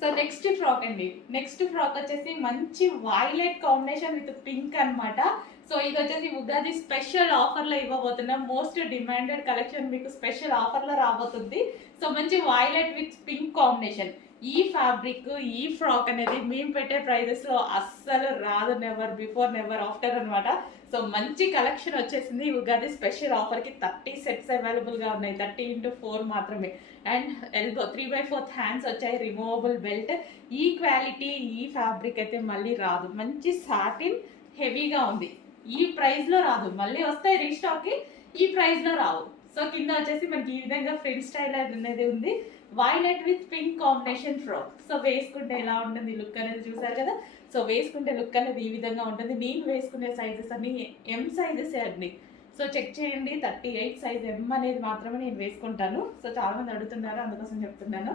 So next frock అండి. Next frock వచ్చేసి మంచి వైలెట్ కాంబినేషన్ విత్ పింక్ అన్నమాట. సో ఇది వచ్చేసి ఉగాది స్పెషల్ ఆఫర్ లో ఇవ్వబోతున్నాం. మోస్ట్ డిమాండెడ్ కలెక్షన్ మీకు స్పెషల్ ఆఫర్ లో రాబోతుంది. సో మంచి వైలెట్ విత్ పింక్ కాంబినేషన్. ఈ ఫ్యాబ్రిక్, ఈ ఫ్రాక్ అనేది మేము పెట్టే ప్రైజెస్ లో అస్సలు రాదు. నెవర్ బిఫోర్ నెవర్ ఆఫ్టర్ అన్నమాట. సో మంచి కలెక్షన్ వచ్చేసింది. ఉగాది స్పెషల్ ఆఫర్ కి 30 సెట్స్ అవైలబుల్ గా ఉన్నాయి. 30x4 మాత్రమే. అండ్ ఎల్బో 3/4 హ్యాండ్స్ వచ్చాయి. Removable belt. ఈ క్వాలిటీ, ఈ ఫ్యాబ్రిక్ అయితే మళ్ళీ రాదు. మంచి సాటిన్ హెవీగా ఉంది. ఈ ప్రైస్ లో రాదు. మళ్ళీ వస్తాయి రీస్టాక్ కి, ఈ ప్రైస్ లో రావు. సో కింద వచ్చేసి మనకి ఈ విధంగా ఫ్రంట్ స్టైల్ అనేది ఉంది. Violet with pink combination frock. So వేసుకుంటే ఎలా ఉంటుంది లుక్ అనేది చూసారు కదా. సో వేసుకుంటే లుక్ అనేది ఈ విధంగా ఉంటుంది. నేను వేసుకునే సైజెస్ అన్ని ఎం సైజెస్ అండి. సో చెక్ చేయండి. 38 సైజ్ ఎం అనేది మాత్రమే నేను వేసుకుంటాను. సో చాలా మంది అడుగుతున్నారు, అందుకోసం చెప్తున్నాను.